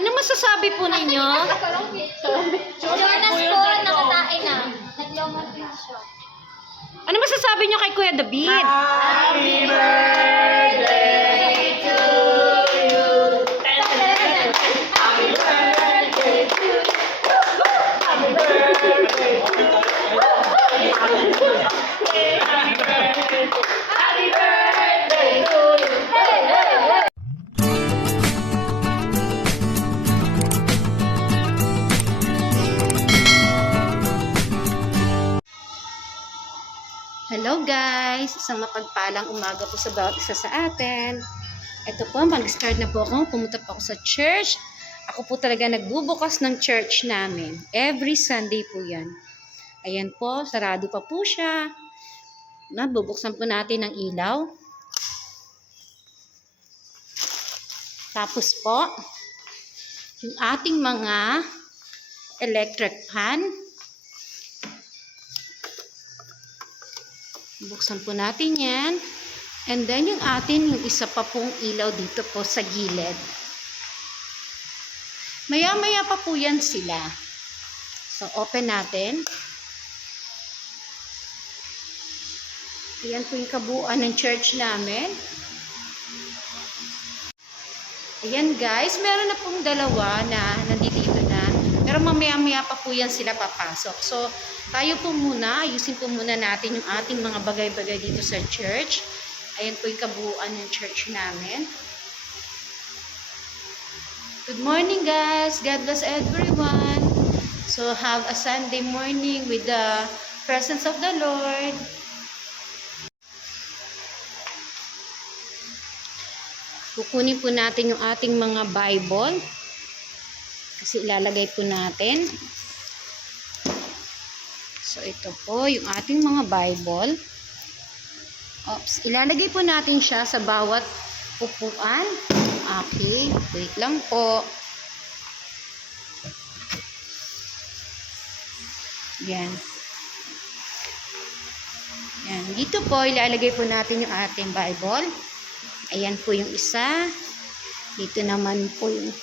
Ano masasabi po ninyo? Jonas po, nakatae na. Naglomot na siya. Ano masasabi nyo kay Kuya David? Happy birthday to you. Happy birthday to you. Happy birthday to you. Happy birthday. Happy birthday to you. Hey, hey, hey. Hello guys! Isang mapagpalang umaga po sa bawat isa sa atin. Ito po, mag-start na po ako. Pumunta po ako sa church. Ako po talaga nagbubukas ng church namin. Every Sunday po yan. Ayan po, sarado pa po siya. Bubuksan po natin ang ilaw. Tapos po, yung ating mga electric fan. Buksan po natin yan. And then yung yung isa pa pong ilaw dito po sa gilid. Maya-maya pa po yan sila. So, open natin. Ayan po yung kabuuan ng church namin. Ayan guys, meron na pong dalawa na nandito na. Pero mamaya-maya pa po yan sila papasok. So, tayo po muna, ayusin po muna natin yung ating mga bagay-bagay dito sa church. Ayan po yung kabuuan ng church namin. Good morning guys! God bless everyone! So, have a Sunday morning with the presence of the Lord. Kukunin po natin yung ating mga Bible. Kasi ilalagay po natin. So, ito po yung ating mga Bible. Oops. Ilalagay po natin siya sa bawat upuan. Okay. Wait lang po. Yan. Yan. Dito po, ilalagay po natin yung ating Bible. Ayan po yung isa. Dito naman po yung...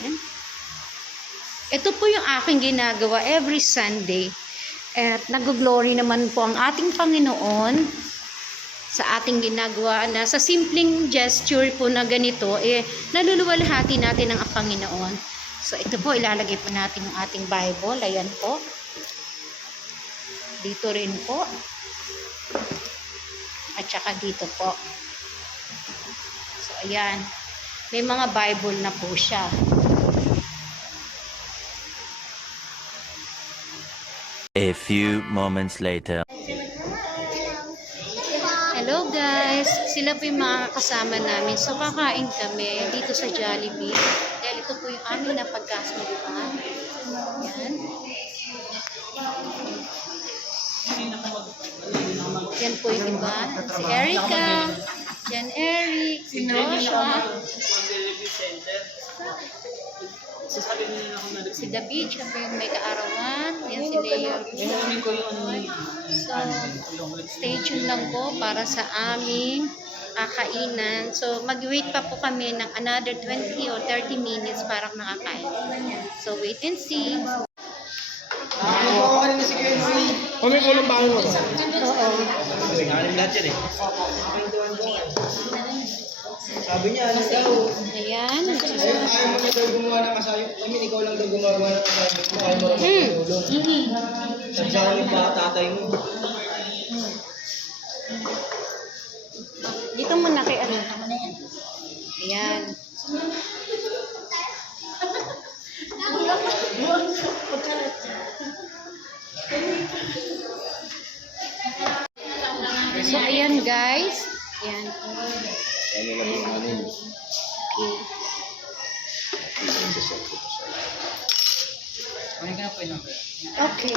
Ayan. Ito po yung aking ginagawa every Sunday. At nag-glory naman po ang ating Panginoon sa ating ginagawa na sa simpleng gesture po na ganito, naluluwalhati natin ang Panginoon. So, ito po, ilalagay po natin yung ating Bible. Ayan po. Dito rin po. At saka dito po. So, ayan. May mga Bible na po siya. A few moments later. Hello guys! Sila po yung mga kasama namin. So kakain kami dito sa Jollibee. Dahil ito po yung aming napagkasuluhan. Yan. Yan po yung iba. Si Erica. Jan Eric. Si Joshua. Si David, syempre yung may kaarawan. Yan si Leo. So, stay tuned lang po para sa aming kainan. So, mag-wait pa po kami ng another 20 or 30 minutes para makakain. So, wait and see. May kulang ba mo? Oo. Lahat yan eh. Sabi niya, ano daw? Ayan. Ayaw mo na daw gumawa ng kasayo. I mean, ikaw lang daw gumawa ng kasayo. Ayaw mo lang tulong. Sabi sa akin yung tatay mo. Dito muna kay ano. Ayan. So, ayan guys. Ayan. Ano lang yung ano yun? Okay. Okay.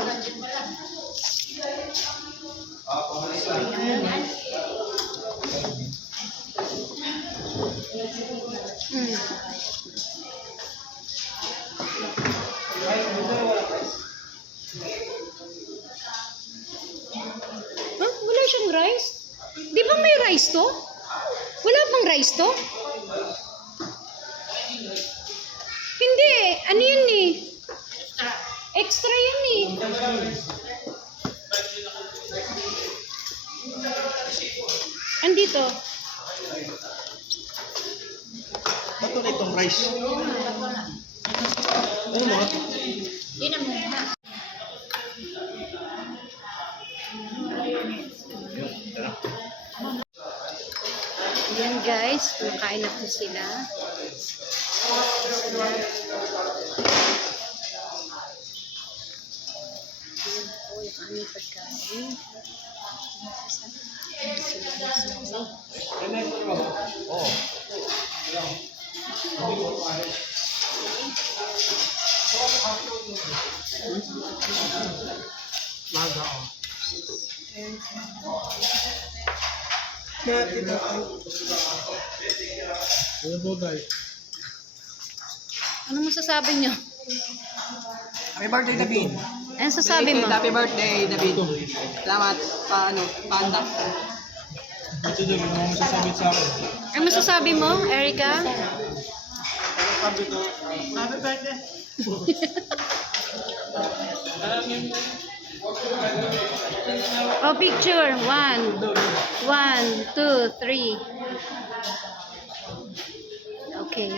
Wala siyang rice? Di ba may rice to? Wala bang rice to? Hindi, ano yun eh? Extra yun eh. Andito. Ba't ulit itong rice? Ano mga? Yun ang muna. Ayan guys, kumakain na po sila. Ayan po yung aming pagkain. Oo. Maga ako. Ano po guys? Ano masasabi nyo? Happy birthday, David. Ano sasabi mo? Happy birthday, David. Salamat. Panda. Ito doon, ano masasabi sa akin? Ano masasabi mo, Erica? Sabi ko, happy birthday. Oh, picture. 1, 2, 3. Okay.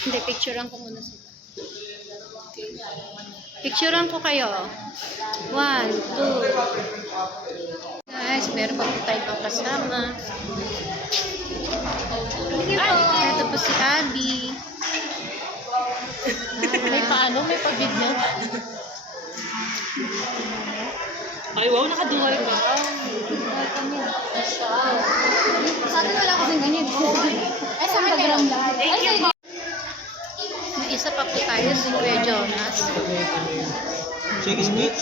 Hindi, picturean ko muna sila. Picturean ko kayo. 1, 2. Guys, meron pa po tayong pagkasama. Ito po si Abby. May paano? May pa-video? Ay, wow, nakadual ka. Sa atin wala kasing ganyan. Ay, sa akin meron. Ay, sige. May isa pa po tayo, si Kuya Jonas. Check is meat.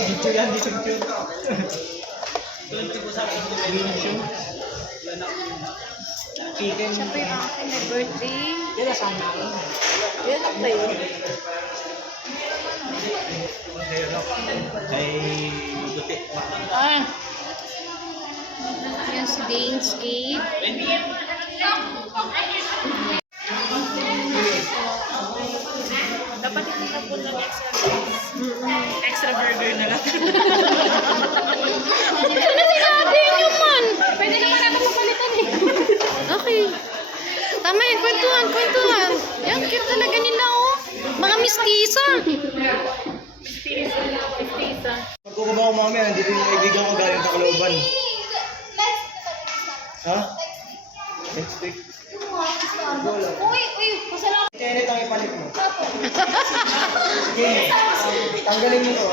Dito yan, dito yun. Chicken. Siya po yung aking may birthday. Yan na sana. Yan ang play. Kay Duti. Ah, Yan si Dane's Cake. dapat hindi na po ng extra burger na lang. Ano sinabi niyo man? Pwede naman natin mapalitan eh. Okay. Tama yun, kwentuhan. Yan, cute talaga nila oh. Mga mistisa. Pagkukuha ko mamaya, nandito yung kaibigan ko galing Tacloban. Ha? Next week. Uy, pasalamat. Kenneth ang ipalit mo. Sige, tanggalin mo to.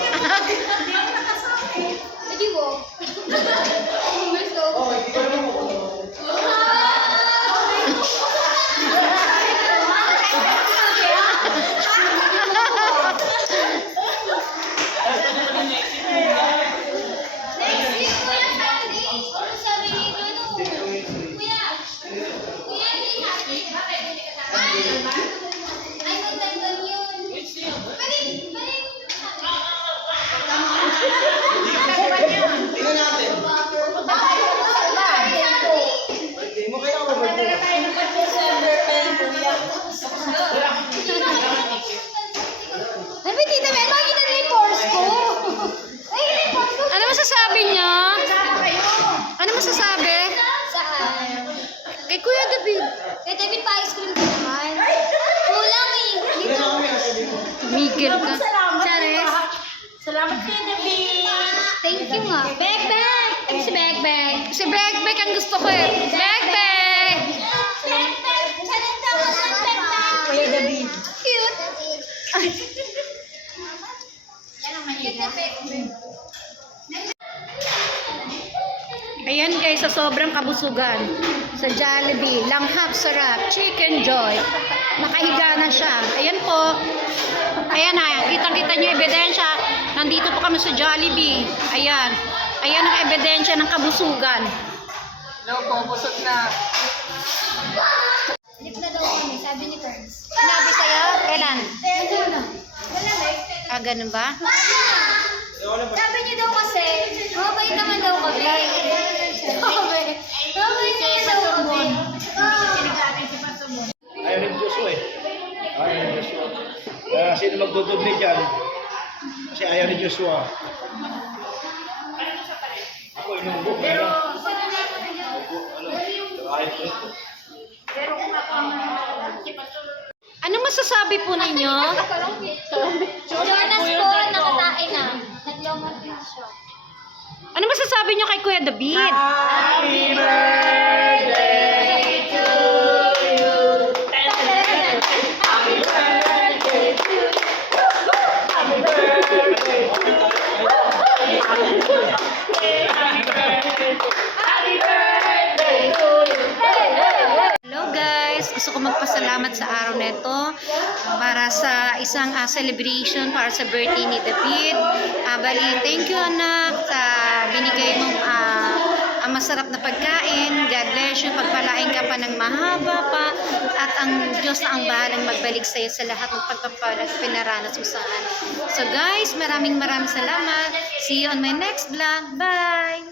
Hindi ko. Oh, hindi ko naman mo. Tingnan natin. Birthday mo, kaya ako birthday. Sabi, Tita Mel, makita na yung pores ko. Ay, yung pores ko. Ano masasabi niya? Ano masasabi? Saan? Kay Kuya David. Kay David, pa-ice cream ko naman. Kulang eh. Tingnan na kami, sabi mo. Miguel ka. Charis. Salamat kay David. Thank you nga. Bag. Ay, si Bag. Si Begbek ang gusto ko eh. Begbek! Kuya David. Cute. Ayan guys, sa sobrang kabusugan. Sa Jollibee, langhap, sarap, chicken joy. Nakahiga na siya. Ayan po. Ayan ha, kitang-kita nyo ebidensya. Nandito po kami sa Jollibee. Ayan. Ayan ang ebidensya ng kabusugan. Hello po, busog na. Lip na daw kami, sabi ni Ferns. Sinabi sa'yo? Kailan? Wala na. Ah, ganun ba? Sabi niyo daw kasi, mabait naman daw kami. Mabait naman daw kami. Ayaw ni Joshua eh. Ayaw ni Joshua. Kaya sino magdudubli dyan? Kasi ayaw ni Joshua. Ako inumbok. Pero, Ano masasabi po ninyo? Jonas po, nakatain na. Naglongan na siya. Ano masasabi nyo kay Kuya David? Happy birthday to you. Happy birthday to you. Happy birthday to you. Happy birthday to you. Hello guys! Gusto ko magpasalamat sa araw na ito para sa isang celebration para sa birthday ni David. Bali, thank you anak sa binigay mong masarap na pagkain. God bless you. Pagpalain ka pa ng mahaba pa. At ang Diyos na ang bahalang magbalik sa iyo sa lahat ng pagpapalat pinaranas mo sa akin. So guys, maraming salamat. See you on my next vlog. Bye!